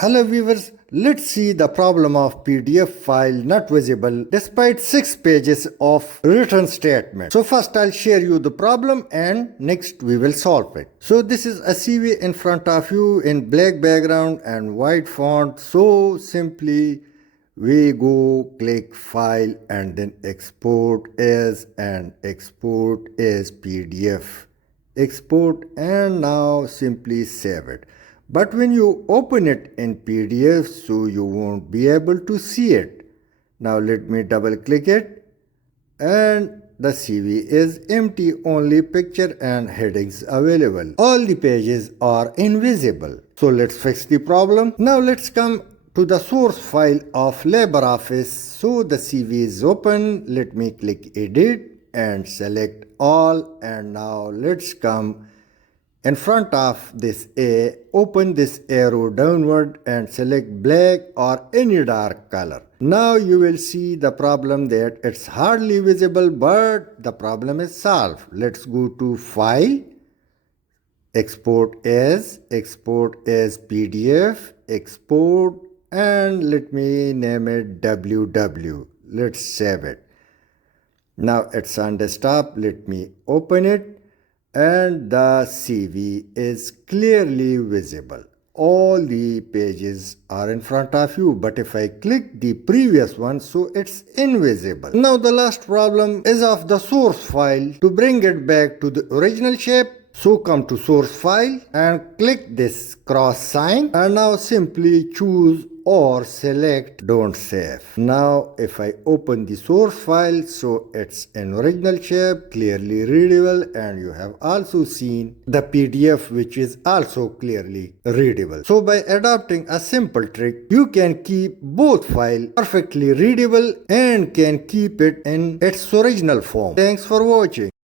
Hello viewers, let's see the problem of PDF file not visible despite 6 pages of written statement. So first I'll share you the problem and next we will solve it. So this is a CV in front of you in black background and white font. So simply we go click file and then export as PDF. Export and now simply save it. But when you open it in PDF, so you won't be able to see it. Now let me double click it and the CV is empty, only picture and headings available. All the pages are invisible. So let's fix the problem. Now let's come to the source file of LibreOffice. So the CV is open. Let me click edit and select all, and now let's come in front of this A, open this arrow downward and select black or any dark color. Now you will see the problem that it's hardly visible, but the problem is solved. Let's go to File, Export as PDF, Export, and let me name it WW. Let's save it. Now it's on desktop. Let me open it. And the CV is clearly visible. All the pages are in front of you, but if I click the previous one, so it's invisible. Now the last problem is of the source file. To bring it back to the original shape, so come to source file and click this cross sign and now simply choose or select don't save. Now if I open the source file, so it's in original shape, clearly readable, and you have also seen the PDF which is also clearly readable. So by adopting a simple trick, you can keep both files perfectly readable and can keep it in its original form. Thanks for watching.